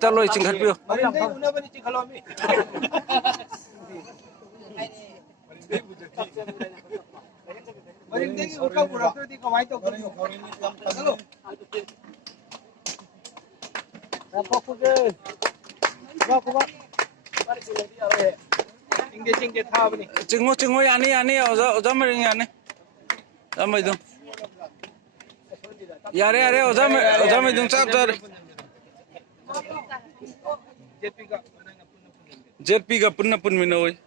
taloi chingkhatpio Maringding uka burak tu di kawai tu. Kalau. Apa puge? Apa puga? Cingge thab ni. chingmo yani oza maring yani amai dong yare oza mai dong chap char jetpi ga punna pun minoi